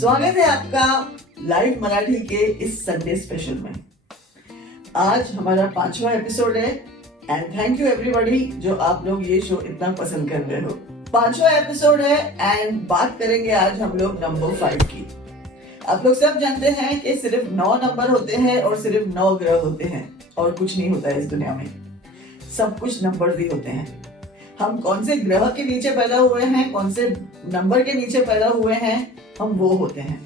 स्वागत है आपका लाइव मराठी के इस संडे स्पेशल में। आज हमारा 5वां एपिसोड है एंड थैंक यू एवरीबॉडी जो आप लोग ये शो इतना पसंद कर रहे हो। 5वां एपिसोड है एंड बात करेंगे आज हम लोग नंबर 5 की। आप लोग सब जानते हैं कि सिर्फ 9 नंबर होते हैं और सिर्फ 9 ग्रह होते हैं और कुछ नहीं होता है इस दुनिया में। सब कुछ नंबर ही होते हैं। हम कौन से ग्रह के नीचे पैदा हुए हैं, कौन से नंबर के नीचे पैदा हुए हैं, हम वो होते हैं।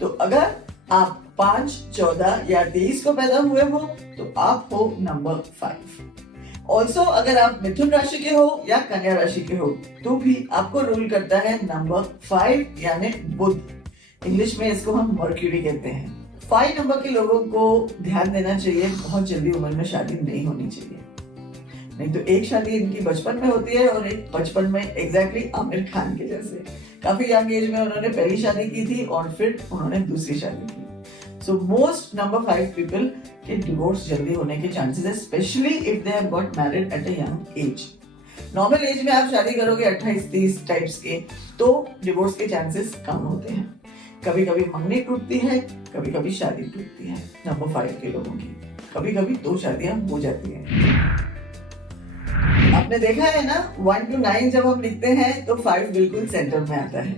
तो अगर आप 5, 14 या 23 को पैदा हुए हो तो आप हो नंबर 5। ऑल्सो अगर आप मिथुन राशि के हो या कन्या राशि के हो तो भी आपको रूल करता है नंबर 5 यानी बुध। इंग्लिश में इसको हम मर्क्यूरी कहते हैं। 5 नंबर के लोगों को ध्यान देना चाहिए, बहुत जल्दी उम्र में शादी नहीं होनी चाहिए। नहीं तो एक शादी इनकी बचपन में होती है और एक बचपन में एग्जैक्टली आमिर खान के जैसे। काफी यंग एज में उन्होंने पहली शादी की थी और फिर उन्होंने दूसरी शादी की। सो मोस्ट नंबर 5 पीपल के डिवोर्स जल्दी होने के चांसेस है, specially if they have got married at a young age. Normal age में आप शादी करोगे 28-30 टाइप्स के तो डिवोर्स के चांसेस कम होते हैं। कभी कभी मंगनी टूटती है, कभी कभी शादी टूटती है नंबर 5 के लोगों की। कभी कभी 2 शादियां हो जाती हैं। आपने देखा है ना 1 to 9 जब हम लिखते हैं तो 5 बिल्कुल सेंटर में आता है।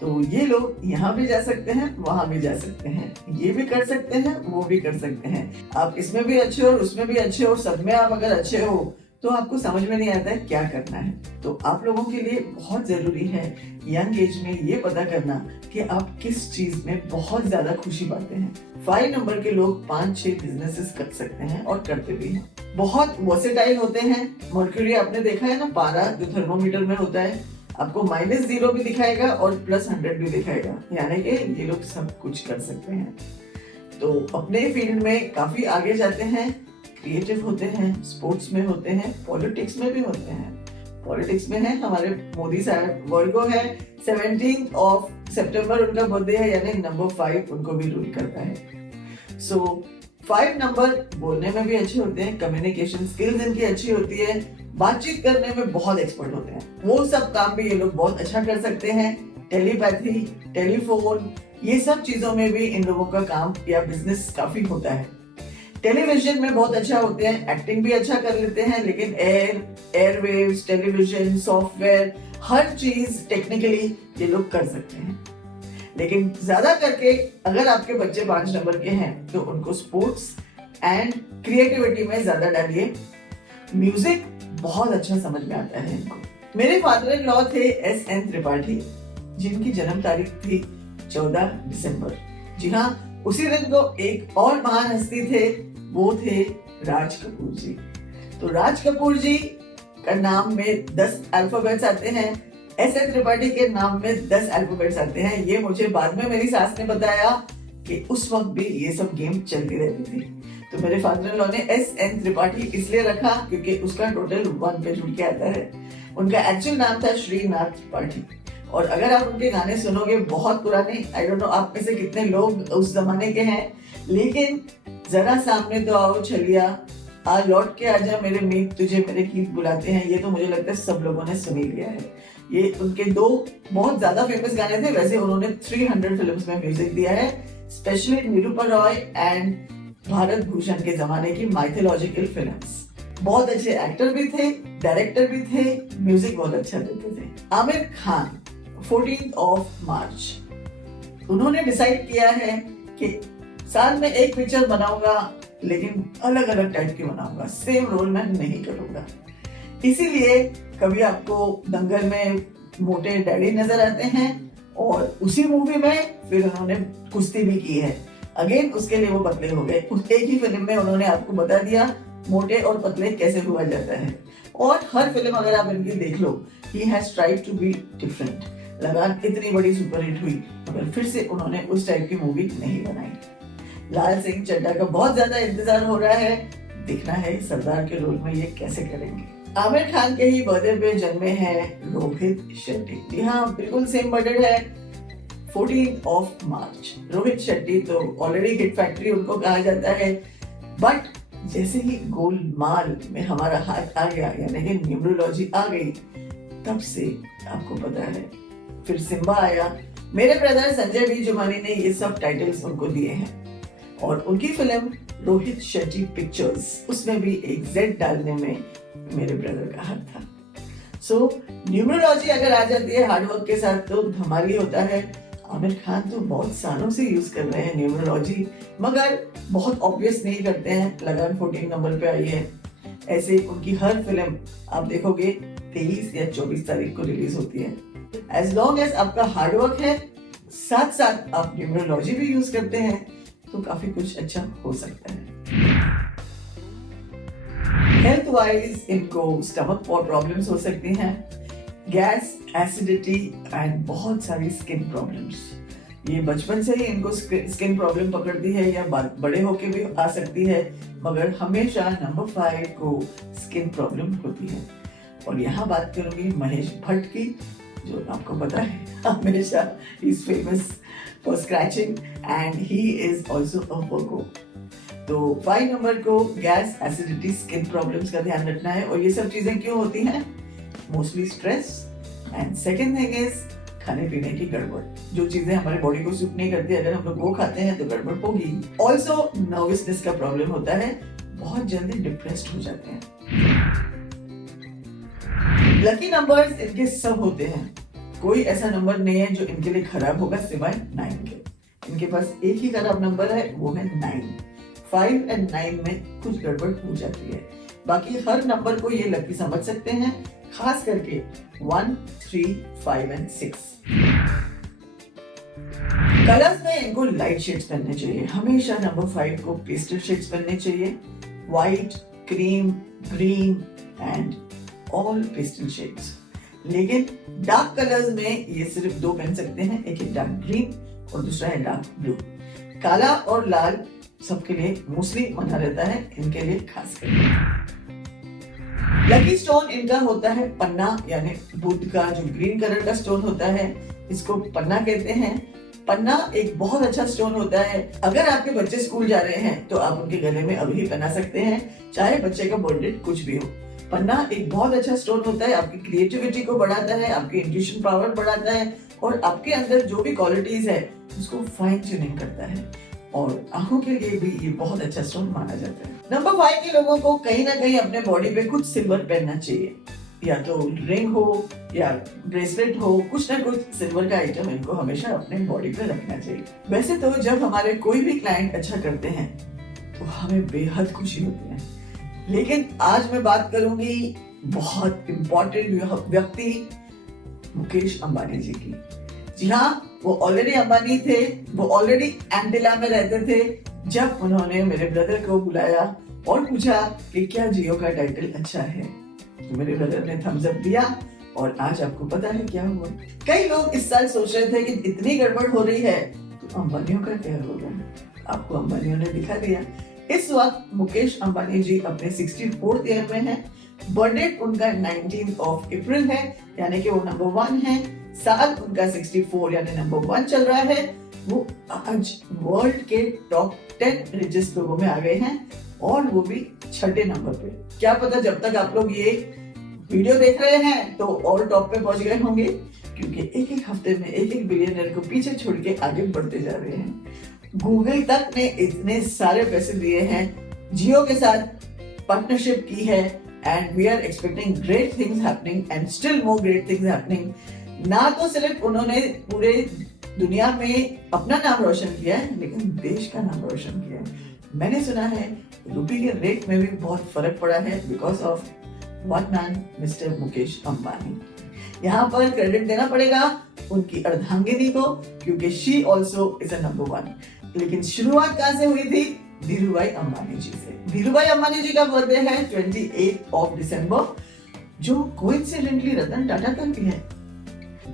तो ये लोग यहाँ भी जा सकते हैं, वहां भी जा सकते हैं, ये भी कर सकते हैं, वो भी कर सकते हैं। आप इसमें भी अच्छे हो, उसमें भी अच्छे हो, सब में आप अगर अच्छे हो तो आपको समझ में नहीं आता है क्या करना है। तो आप लोगों के लिए बहुत जरूरी है यंग एज में ये पता करना कि आप किस चीज में बहुत ज्यादा खुशी पाते हैं। 5 नंबर के लोग 5-6 बिजनेसेस कर सकते हैं और करते भी हैं। बहुत वर्सेटाइल होते हैं। मर्क्यूरी आपने देखा है ना, पारा जो थर्मोमीटर में होता है, आपको -0 भी दिखाएगा और +100 भी दिखाएगा, यानी कि ये लोग सब कुछ कर सकते हैं। तो अपने फील्ड में काफी आगे जाते हैं, क्रिएटिव होते हैं, स्पोर्ट्स में होते हैं, पॉलिटिक्स में भी होते हैं। पॉलिटिक्स में है हमारे मोदी साहब, वर्गो है, 17 सितंबर उनका बर्थडे है, यानी नंबर 5 उनको भी रूल करता है। सो 5 नंबर बोलने में भी अच्छे होते हैं, कम्युनिकेशन स्किल्स इनकी अच्छी होती है, बातचीत करने में बहुत एक्सपर्ट होते हैं। वो सब काम भी ये लोग बहुत अच्छा कर सकते हैं। टेलीपैथी, टेलीफोन, ये सब चीजों में भी इन लोगों का काम या बिजनेस काफी होता है। टेलीविजन में बहुत अच्छा होते हैं, एक्टिंग भी अच्छा कर लेते हैं, लेकिन एयरवेव्स, टेलीविजन, सॉफ्टवेयर, हर चीज टेक्निकली ये लोग कर सकते हैं। लेकिन ज्यादा करके अगर आपके बच्चे 5 नंबर के हैं तो उनको स्पोर्ट्स एंड क्रिएटिविटी में ज्यादा डालिए। म्यूजिक बहुत अच्छा समझ में आता है इनको। मेरे फादर इन लॉ थे SN त्रिपाठी, जिनकी जन्म तारीख थी 14 दिसंबर। जी हाँ, उसी दिन को एक और महान हस्ती थे, वो थे राज कपूर जी। तो राज कपूर जी का नाम में 10 अल्फाबेट्स आते हैं, SN त्रिपाठी के नाम में 10 अल्फाबेट्स आते हैं। ये मुझे बाद में मेरी सास ने बताया कि उस वक्त भी ये सब गेम चलती रहती थी। तो मेरे फादर इन लॉ ने SN त्रिपाठी इसलिए रखा क्योंकि उसका टोटल 1 पे जुड़ के आता है। उनका एक्चुअल नाम था श्रीनाथ त्रिपाठी। और अगर आप उनके गाने सुनोगे, बहुत पुराने, आई डोंट नो आप में से कितने लोग उस जमाने के हैं, लेकिन जरा सामने तो आओ छलिया, आ लौट के आजा मेरे मीत, तुझे मेरे गीत बुलाते हैं, ये तो मुझे लगता है सब लोगों ने सुन ही लिया है। ये उनके 2 बहुत ज्यादा फेमस गाने थे। वैसे उन्होंने 300 फिल्म्स में म्यूजिक दिया है, स्पेशली निरूपा रॉय एंड भारत भूषण के जमाने की माइथोलॉजिकल फिल्म्स। बहुत अच्छे एक्टर भी थे, डायरेक्टर भी थे, म्यूजिक बहुत अच्छा देते थे। आमिर खान 14 मार्च उन्होंने डिसाइड किया है कि साल में एक पिक्चर बनाऊंगा, लेकिन अलग अलग टाइप की बनाऊंगा, सेम रोल मैं नहीं करूंगा। इसीलिए कभी आपको दंगल में मोटे डैडी नजर आते हैं और उसी मूवी में फिर उन्होंने कुश्ती भी की है। अगेन उसके लिए वो पतले हो गए। उस एक ही फिल्म में उन्होंने आपको बता दिया मोटे और पतले कैसे हुआ जाता है। और हर फिल्म अगर आप इनकी देख लो, he has tried to be different. Lagaan इतनी बड़ी सुपरहिट हुई मगर फिर से उन्होंने उस टाइप की मूवी नहीं बनाई। लाल सिंह चड्ढा का बहुत ज्यादा इंतजार हो रहा है, देखना है सरदार के रोल में ये कैसे करेंगे। आमिर खान के ही बर्थडे पे जन्मे हैं रोहित शेट्टी। जी हाँ, बिल्कुल सेम बर्थडे है, 14 मार्च। रोहित शेट्टी तो ऑलरेडी हिट फैक्ट्री उनको कहा जाता है, बट जैसे ही गोलमाल में हमारा हाथ आ गया, यानी कि न्यूमरोलॉजी आ गई, तब से आपको पता है फिर सिम्बा आया, मेरे ब्रदर संजय बी जुमानी ने ये सब टाइटल्स उनको दिए हैं और उनकी फिल्म रोहित शेट्टी पिक्चर्स, उसमें भी एक जेड डालने में मेरे ब्रदर का हाथ था। सो न्यूमरोलॉजी अगर आ जाती है हार्डवर्क के साथ तो धमाल ही होता है। आमिर खान तो बहुत सालों से यूज कर रहे हैं न्यूमरोलॉजी, मगर बहुत ऑब्वियस नहीं करते हैं। लगान 14 नंबर पे आई है। ऐसे उनकी हर फिल्म आप देखोगे 23 या 24 तारीख को रिलीज होती है। एज लॉन्ग एज आपका हार्डवर्क है, साथ साथ आप न्यूमरोलॉजी भी यूज करते हैं, तो काफी कुछ अच्छा हो सकता है। हेल्थ वाइज इनको स्टमक और प्रॉब्लम्स हो सकती हैं, गैस, एसिडिटी एंड बहुत सारी स्किन प्रॉब्लम्स। ये बचपन से ही इनको स्किन प्रॉब्लम पकड़ती है या बड़े होके भी आ सकती है, मगर हमेशा नंबर 5 को स्किन प्रॉब्लम होती है। और यहाँ बात करूंगी महेश भट्ट की, जो आपको पता है हमेशा is famous for scratching and he is also a Virgo. तो 5 नंबर को गैस, एसिडिटी, स्किन प्रॉब्लम्स का ध्यान रखना है। और ये सब चीजें क्यों होती हैं? Mostly stress and second thing is खाने पीने की गड़बड़। जो चीजें हमारे बॉडी को सूट नहीं करती, अगर हम लोग वो खाते हैं तो गड़बड़ होगी। ऑल्सो नर्वसनेस का प्रॉब्लम होता है, बहुत जल्दी डिप्रेस्ड हो जाते हैं। लकी नंबर्स इनके सब होते हैं, कोई ऐसा नंबर नहीं है जो इनके लिए खराब होगा सिवाय 9 के। इनके पास एक ही खराब नंबर है, वो है 9। 5 और 9 में कुछ गड़बड़ हो जाती है, बाकी हर नंबर को ये लकी समझ सकते हैं, खास करके 1, 3, 5 और 6। कलर्स में इनको लाइट शेड्स पहनने चाहिए। हमेशा नंबर 5 को पेस्टल शेड्स पहनने चाहिए, white, cream, green and all pastel shades. लेकिन डार्क कलर्स में ये सिर्फ 2 पहन सकते हैं, एक है डार्क ग्रीन और दूसरा है डार्क ब्लू। काला और लाल सबके लिए मोस्टली मना रहता है, इनके लिए खास कर। लकी स्टोन इनका होता है पन्ना, यानी बुध का जो ग्रीन कलर का स्टोन होता है, इसको पन्ना कहते हैं। पन्ना एक बहुत अच्छा स्टोन होता है। अगर आपके बच्चे स्कूल जा रहे हैं तो आप उनके गले में अभी पहना सकते हैं, चाहे बच्चे का बर्थडे कुछ भी हो। पन्ना एक बहुत अच्छा स्टोन होता है, आपकी क्रिएटिविटी को बढ़ाता है, आपकी इंट्यूशन पावर बढ़ाता है और आपके अंदर जो भी क्वालिटीज है उसको फाइन ट्यूनिंग करता है। और आंखों के लिए भी ये बहुत अच्छा स्टोन माना जाता है। नंबर 5 के लोगों को कहीं ना कहीं अपने बॉडी पे कुछ सिल्वर पहनना चाहिए, या तो रिंग हो या ब्रेसलेट हो, कुछ ना कुछ सिल्वर का आइटम इनको हमेशा अपने बॉडी पे रखना चाहिए। वैसे तो जब हमारे कोई भी क्लाइंट अच्छा करते हैं तो हमें बेहद खुशी होती है, लेकिन आज मैं बात करूंगी बहुत इंपॉर्टेंट व्यक्ति मुकेश अंबानी जी की। जी हाँ, वो ऑलरेडी अंबानी थे, वो ऑलरेडी एंटिला में रहते थे जब उन्होंने मेरे ब्रदर को बुलाया और पूछा कि क्या जियो का टाइटल अच्छा है, तो मेरे ब्रदर ने थम्स अप दिया और आज आपको पता है क्या हुआ। कई लोग इस साल सोच रहे थे कि इतनी गड़बड़ हो रही है तो अंबानियों का क्या होगा, आपको अंबानियों ने दिखा दिया। इस वक्त मुकेश अंबानी जी अपने 64th ईयर में हैं। बर्थडे उनका 19 अप्रैल है, यानी कि वो नंबर 1 है। साल उनका 64 यानी नंबर 1 चल रहा है। वो आज वर्ल्ड के टॉप 10 रिचेस्ट लोगों में आ गए हैं और वो भी 6ठे नंबर पे। क्या पता जब तक आप लोग ये वीडियो देख रहे हैं तो और टॉप पे पहुंच गए होंगे, क्योंकि एक एक हफ्ते में एक एक बिलियनर को पीछे छोड़ के आगे बढ़ते जा रहे हैं। गूगल तक ने इतने सारे पैसे दिए हैं, जियो के साथ पार्टनरशिप की है and we are expecting great things happening and still more great things happening. ना तो सिर्फ उन्होंने पूरे दुनिया में अपना नाम रोशन किया है, लेकिन देश का नाम रोशन किया है। मैंने सुना है रुपये के रेट में भी बहुत फर्क पड़ा है because of one man mister Mukesh Ambani. यहाँ पर क्रेडिट देना पड़ेगा उनकी अर्धांगिनी को, क्योंकि she also is a number 1। लेकिन शुरुआत कहाँ से हुई थी? धीरूभाई अंबानी जी से। धीरूभाई अंबानी जी का बर्थडे है 28 दिसंबर, जो कोइंसिडेंटली रतन टाटा का भी है।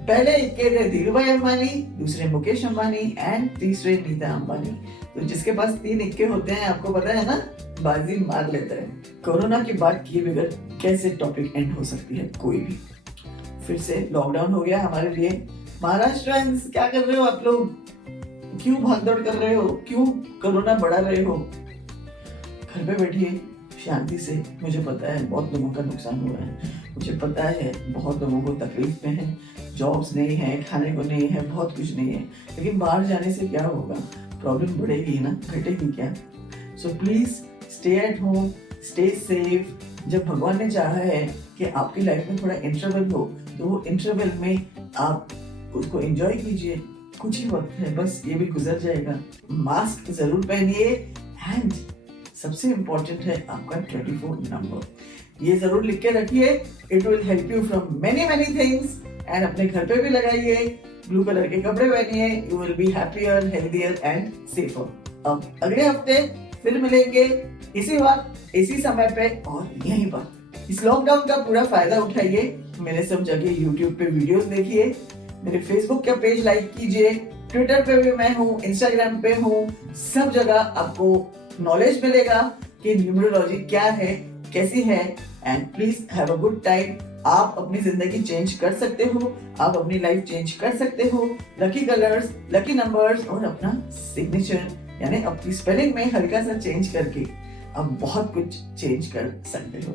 पहले इक्के थे धीरूभाई अंबानी, दूसरे मुकेश अंबानी एंड तीसरे नीता अंबानी। तो जिसके पास 3 इक्के होते हैं, आपको पता है ना, बाजी मार लेता है। कोरोना की बात किए बगैर कैसे टॉपिक एंड हो सकती है कोई भी। फिर से लॉकडाउन हो गया हमारे लिए। महाराष्ट्रियंस क्या कर रहे हो आप लोग? क्यों भागदौड़ कर रहे हो? क्यों कोरोना बढ़ा रहे हो? घर पे बैठिए, शांति से। मुझे पता है बहुत लोगों का नुकसान हुआ है, मुझे पता है बहुत लोगों को तकलीफ में है, जॉब्स नहीं है, खाने को नहीं है, बहुत कुछ नहीं है, लेकिन बाहर जाने से क्या होगा, प्रॉब्लम बढ़ेगी ना, घटेगी क्या। So please stay at home, stay safe. जब भगवान ने चाहा है कि आपकी लाइफ में थोड़ा इंटरवल हो, तो वो इंटरवल में आप उसको एंजॉय कीजिए। कुछ ही वक्त है, बस ये भी गुजर जाएगा। मास्क जरूर पहनिए एंड सबसे इम्पोर्टेंट है आपका 24 नंबर, ये जरूर लिख के रखिए। It will help you from many many things. And अपने घर पे भी लगाइए, ब्लू कलर के कपड़े पहनिए, you will be happier, healthier and safer. अब अगले हफ्ते फिर मिलेंगे इसी वक्त, इसी समय पे और यहीं पर। इस लॉकडाउन का पूरा फायदा उठाइए, मेरे सब जगह यूट्यूब पे वीडियोस देखिए, मेरे फेसबुक का पेज लाइक कीजिए, ट्विटर पे भी मैं हूँ, इंस्टाग्राम पे हूँ, सब जगह आपको नॉलेज मिलेगा कि न्यूमरोलॉजी क्या है, कैसी है। And please have a good time. आप अपनी जिंदगी चेंज कर सकते हो, आप अपनी लाइफ चेंज कर सकते हो। लकी कलर्स, लकी नंबर्स और अपना सिग्नेचर यानी अपनी स्पेलिंग में हल्का सा चेंज करके आप बहुत कुछ चेंज कर सकते हो।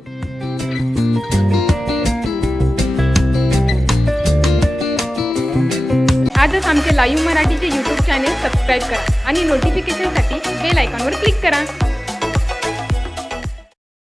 आजच आमचे लाईव्ह मराठीचे यूट्यूब चॅनेल सबस्क्राईब करा आणि नोटिफिकेशनसाठी बेल आयकॉनवर क्लिक करा।